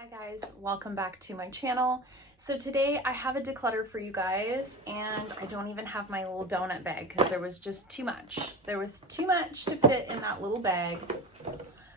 Hi guys, welcome back to my channel. So today I have a declutter for you guys, and I don't even have my little donut bag because there was just too much. There was too much to fit in that little bag.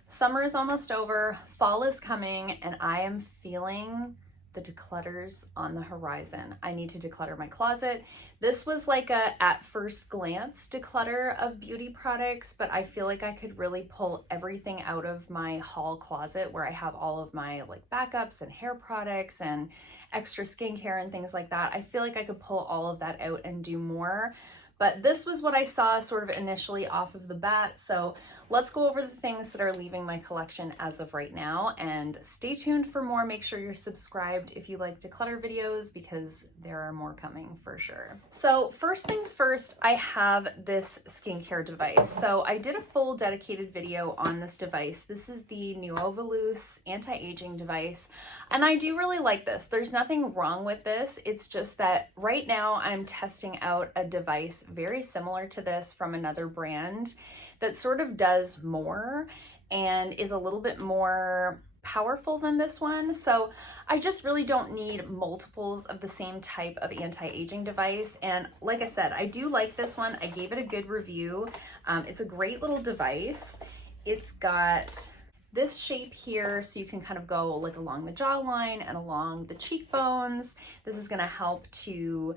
Summer is almost over, fall is coming, and I am feeling the declutters on the horizon. I need to declutter my closet. This was like a at first glance declutter of beauty products, but I feel like I could really pull everything out of my haul closet where I have all of my like backups and hair products and extra skincare and things like that. I feel like I could pull all of that out and do more. But this was what I saw sort of initially off of the bat. So let's go over the things that are leaving my collection as of right now, and stay tuned for more. Make sure you're subscribed if you like declutter videos because there are more coming for sure. So first things first, I have this skincare device. So I did a full dedicated video on this device. This is the Nuovaluce anti-aging device, and I do really like this. There's nothing wrong with this. It's just that right now I'm testing out a device very similar to this from another brand that sort of does more and is a little bit more powerful than this one. So I just really don't need multiples of the same type of anti-aging device. And like I said, I do like this one. I gave it a good review. It's a great little device. It's got this shape here, so you can kind of go like along the jawline and along the cheekbones. This is gonna help to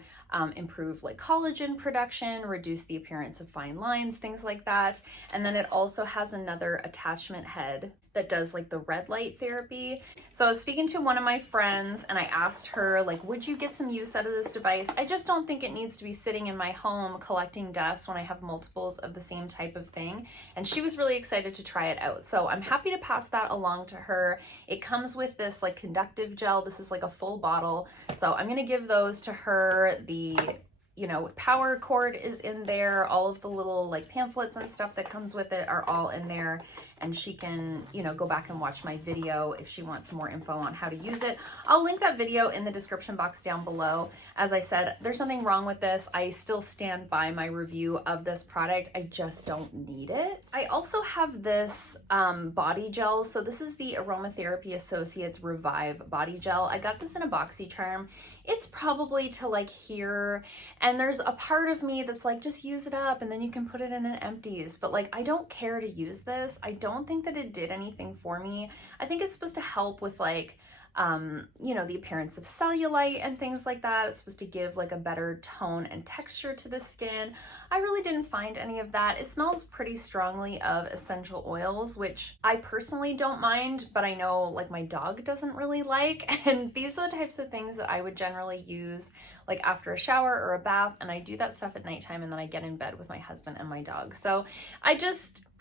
improve like collagen production, reduce the appearance of fine lines, things like that. And then it also has another attachment head that does like the red light therapy. So I was speaking to one of my friends and I asked her, like, would you get some use out of this device? I just don't think it needs to be sitting in my home collecting dust when I have multiples of the same type of thing. And she was really excited to try it out. So I'm happy to pass that along to her. It comes with this like conductive gel. This is like a full bottle. So I'm gonna give those to her. The power cord is in there. All of the little like pamphlets and stuff that comes with it are all in there. And she can, go back and watch my video if she wants more info on how to use it. I'll link that video in the description box down below. As I said, there's nothing wrong with this. I still stand by my review of this product. I just don't need it. I also have this body gel. So this is the Aromatherapy Associates Revive Body Gel. I got this in a BoxyCharm. It's probably to like here, and there's a part of me that's like, just use it up and then you can put it in an empties, but like I don't care to use this. I don't think that it did anything for me. I think it's supposed to help with like the appearance of cellulite and things like that. It's supposed to give like a better tone and texture to the skin. I really didn't find any of that. It smells pretty strongly of essential oils, which I personally don't mind, but I know like my dog doesn't really like. And these are the types of things that I would generally use like after a shower or a bath. And I do that stuff at nighttime, and then I get in bed with my husband and my dog. So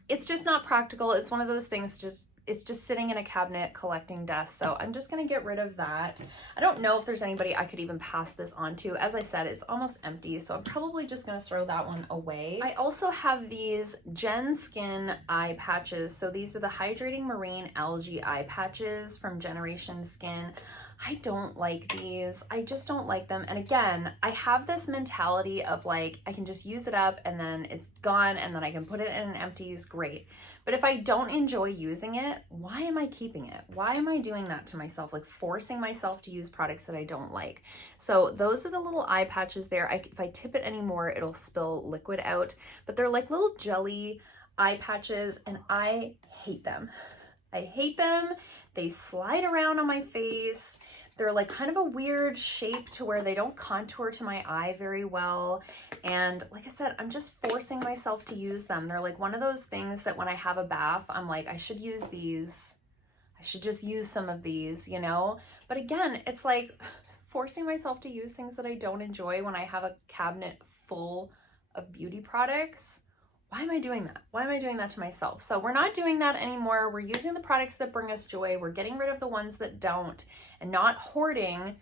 it's just not practical. It's one of those things it's just sitting in a cabinet collecting dust. So I'm just gonna get rid of that. I don't know if there's anybody I could even pass this on to. As I said, it's almost empty, so I'm probably just gonna throw that one away. I also have these Gen Skin eye patches. So these are the Hydrating Marine Algae eye patches from Generation Skin. I don't like these. I just don't like them. And again, I have this mentality of like, I can just use it up and then it's gone and then I can put it in an empties, great. But if I don't enjoy using it, why am I keeping it? Why am I doing that to myself? Like forcing myself to use products that I don't like. So those are the little eye patches there. If I tip it anymore, it'll spill liquid out, but they're like little jelly eye patches and I hate them. I hate them. They slide around on my face. They're like kind of a weird shape to where they don't contour to my eye very well. And like I said, I'm just forcing myself to use them. They're like one of those things that when I have a bath, I'm like, I should use these. I should just use some of these, But again, it's like forcing myself to use things that I don't enjoy when I have a cabinet full of beauty products. Why am I doing that? Why am I doing that to myself? So we're not doing that anymore. We're using the products that bring us joy. We're getting rid of the ones that don't, and not hoarding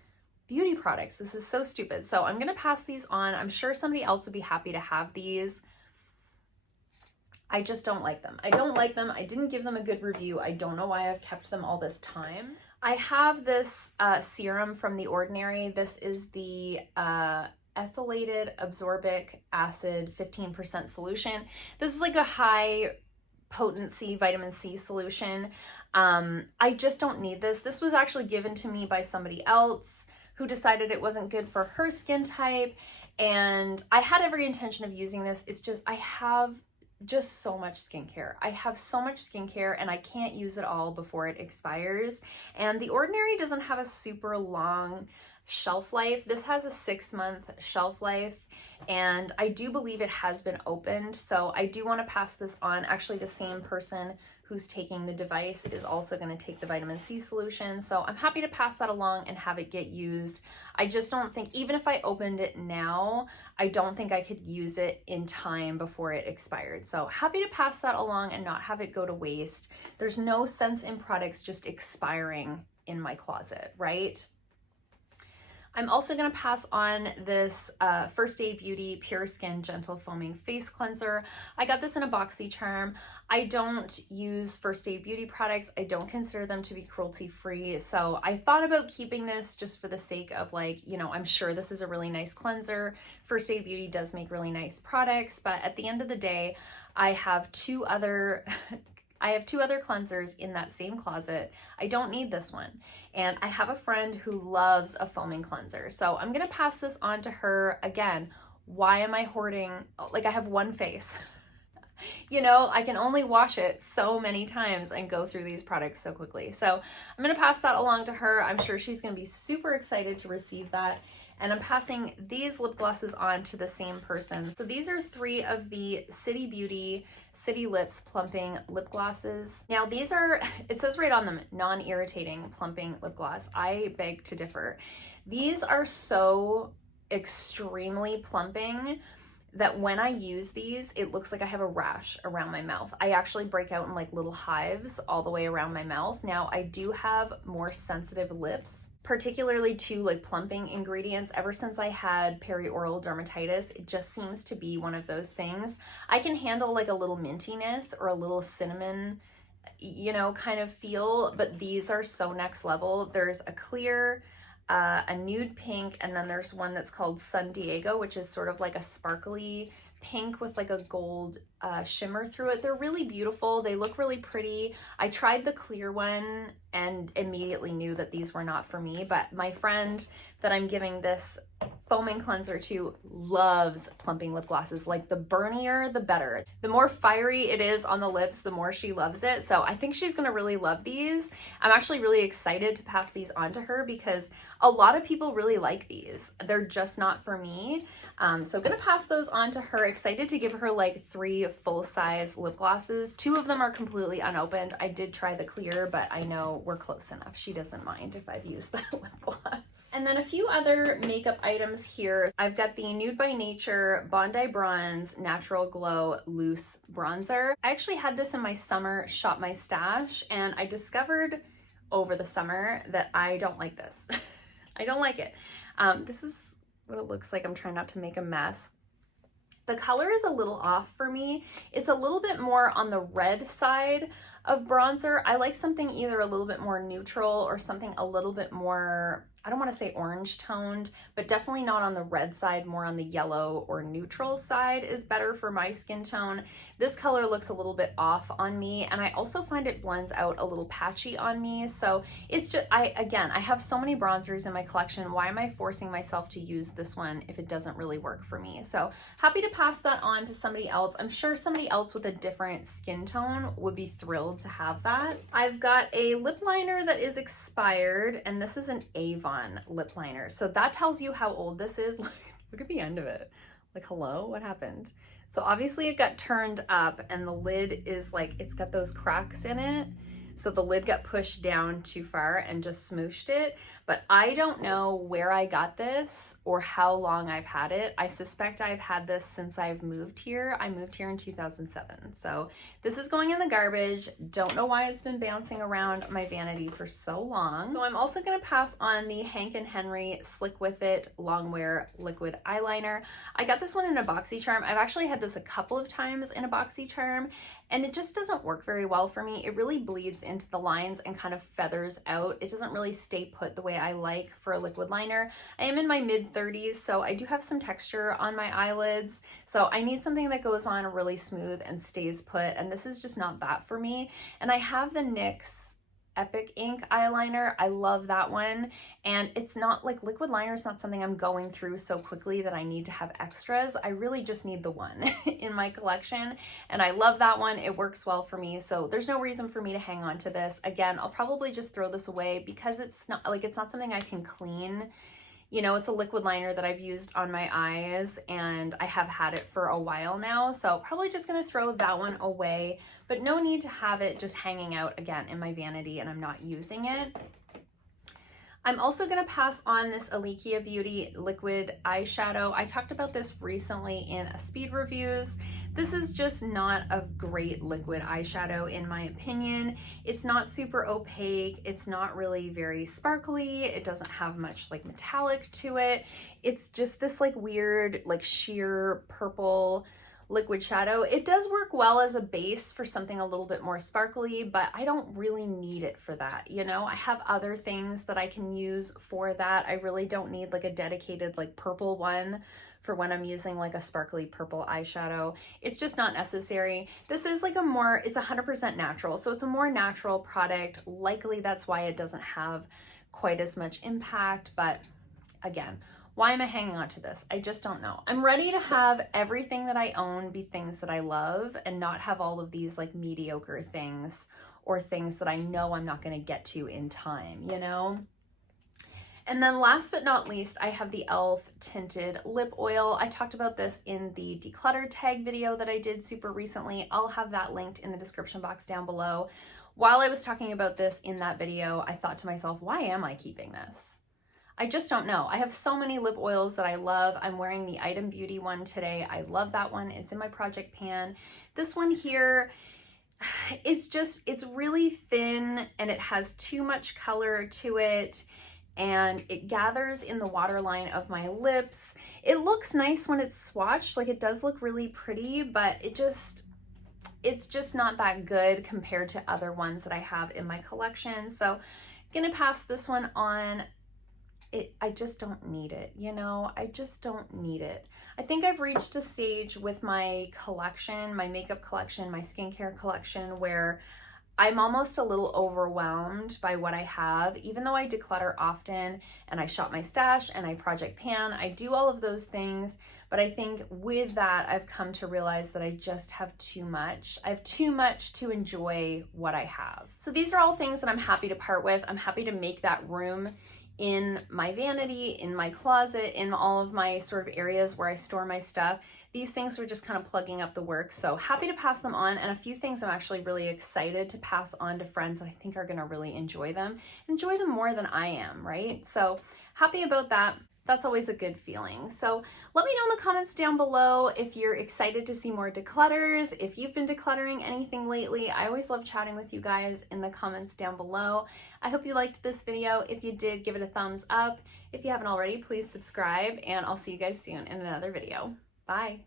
beauty products. This is so stupid. So I'm gonna pass these on. I'm sure somebody else would be happy to have these. I just don't like them. I don't like them. I didn't give them a good review. I don't know why I've kept them all this time. I have this serum from The Ordinary. This is the Ethilated Absorbic Acid 15% solution. This is like a high potency vitamin C solution. I just don't need this. This was actually given to me by somebody else who decided it wasn't good for her skin type, and I had every intention of using this. It's just, I have just so much skincare. I have so much skincare and I can't use it all before it expires. And The Ordinary doesn't have a super long shelf life. This has a 6-month shelf life, and I do believe it has been opened. So I do want to pass this on. Actually, the same person who's taking the device is also going to take the vitamin C solution. So I'm happy to pass that along and have it get used. I just don't think, even if I opened it now, I don't think I could use it in time before it expired. So happy to pass that along and not have it go to waste. There's no sense in products just expiring in my closet, right? I'm also going to pass on this First Aid Beauty Pure Skin Gentle Foaming Face Cleanser. I got this in a BoxyCharm. I don't use First Aid Beauty products. I don't consider them to be cruelty-free. So I thought about keeping this just for the sake of, like, you know, I'm sure this is a really nice cleanser. First Aid Beauty does make really nice products, but at the end of the day, I have two other cleansers in that same closet. I don't need this one. And I have a friend who loves a foaming cleanser. So I'm gonna pass this on to her. Again, why am I hoarding? Like, I have one face. You know, I can only wash it so many times and go through these products so quickly. So I'm gonna pass that along to her. I'm sure she's gonna be super excited to receive that. And I'm passing these lip glosses on to the same person. So these are 3 of the City Beauty City Lips Plumping lip glosses. Now these are, it says right on them, non-irritating plumping lip gloss. I beg to differ. These are so extremely plumping that when I use these, it looks like I have a rash around my mouth. I actually break out in like little hives all the way around my mouth. Now I do have more sensitive lips, particularly to like plumping ingredients. Ever since I had perioral dermatitis, it just seems to be one of those things. I can handle like a little mintiness or a little cinnamon, you know, kind of feel, but these are so next level. There's a clear, a nude pink, and then there's one that's called Sun Diego, which is sort of like a sparkly pink with like a gold shimmer through it. They're really beautiful. They look really pretty. I tried the clear one and immediately knew that these were not for me, but my friend that I'm giving this foaming cleanser to loves plumping lip glosses. Like, the burnier, the better. The more fiery it is on the lips, the more she loves it. So I think she's gonna really love these. I'm actually really excited to pass these on to her because a lot of people really like these. They're just not for me. So gonna pass those on to her. Excited to give her like 3 full-size lip glosses. 2 of them are completely unopened. I did try the clear, but I know we're close enough. She doesn't mind if I've used that lip gloss. And then a few other makeup items here. I've got the Nude by Nature Bondi Bronze Natural Glow Loose Bronzer. I actually had this in my summer Shop My Stash, and I discovered over the summer that I don't like this. I don't like it. This is what it looks like. I'm trying not to make a mess. The color is a little off for me. It's a little bit more on the red side of bronzer. I like something either a little bit more neutral or something a little bit more, I don't want to say orange toned, but definitely not on the red side, more on the yellow or neutral side is better for my skin tone. This color looks a little bit off on me, and I also find it blends out a little patchy on me. So it's just, I have so many bronzers in my collection. Why am I forcing myself to use this one if it doesn't really work for me? So happy to pass that on to somebody else. I'm sure somebody else with a different skin tone would be thrilled to have that. I've got a lip liner that is expired, and this is an Avon lip liner. So that tells you how old this is. Look at the end of it. Like, hello, what happened? So obviously it got turned up, and the lid is like, it's got those cracks in it. So the lid got pushed down too far and just smooshed it. But I don't know where I got this or how long I've had it. I suspect I've had this since I've moved here. I moved here in 2007. So this is going in the garbage. Don't know why it's been bouncing around my vanity for so long. So I'm also gonna pass on the Hank & Henry Slick With It Longwear Liquid Eyeliner. I got this one in a BoxyCharm. I've actually had this a couple of times in a BoxyCharm, and it just doesn't work very well for me. It really bleeds into the lines and kind of feathers out. It doesn't really stay put the way way I like for a liquid liner. I am in my mid-30s, so I do have some texture on my eyelids. So I need something that goes on really smooth and stays put, and this is just not that for me. And I have the NYX Epic Ink eyeliner. I love that one, and it's not like liquid liner is not something I'm going through so quickly that I need to have extras. I really just need the one in my collection, and I love that one. It works well for me, so there's no reason for me to hang on to this. Again, I'll probably just throw this away because it's not something I can clean. You know, it's a liquid liner that I've used on my eyes, and I have had it for a while now, so probably just gonna throw that one away, but no need to have it just hanging out again in my vanity and I'm not using it. I'm also gonna pass on this Elikya Beauty liquid eyeshadow. I talked about this recently in a speed reviews. This is just not a great liquid eyeshadow in my opinion. It's not super opaque. It's not really very sparkly. It doesn't have much like metallic to it. It's just this like weird, like sheer purple liquid shadow. It does work well as a base for something a little bit more sparkly, but I don't really need it for that. You know, I have other things that I can use for that. I really don't need like a dedicated like purple one for when I'm using like a sparkly purple eyeshadow. It's just not necessary. This is like it's 100% natural. So it's a more natural product. Likely that's why it doesn't have quite as much impact, but again, why am I hanging on to this? I just don't know. I'm ready to have everything that I own be things that I love and not have all of these like mediocre things or things that I know I'm not gonna get to in time, you know? And then last but not least, I have the e.l.f. Tinted Lip Oil. I talked about this in the Declutter tag video that I did super recently. I'll have that linked in the description box down below. While I was talking about this in that video, I thought to myself, why am I keeping this? I just don't know. I have so many lip oils that I love. I'm wearing the Item Beauty one today. I love that one. It's in my project pan. This one here, it's really thin and it has too much color to it, and it gathers in the waterline of my lips. It looks nice when it's swatched, like it does look really pretty, but it's just not that good compared to other ones that I have in my collection. So I'm gonna pass this one on. I just don't need it, you know? I just don't need it. I think I've reached a stage with my collection, my makeup collection, my skincare collection, where I'm almost a little overwhelmed by what I have. Even though I declutter often and I shop my stash and I project pan, I do all of those things. But I think with that, I've come to realize that I just have too much. I have too much to enjoy what I have. So these are all things that I'm happy to part with. I'm happy to make that room in my vanity, in my closet, in all of my sort of areas where I store my stuff. These things were just kind of plugging up the work, so happy to pass them on, and a few things I'm actually really excited to pass on to friends that I think are gonna really enjoy them more than I am, right? So happy about that. That's always a good feeling. So let me know in the comments down below if you're excited to see more declutters, if you've been decluttering anything lately. I always love chatting with you guys in the comments down below. I hope you liked this video. If you did, give it a thumbs up. If you haven't already, please subscribe, and I'll see you guys soon in another video. Bye.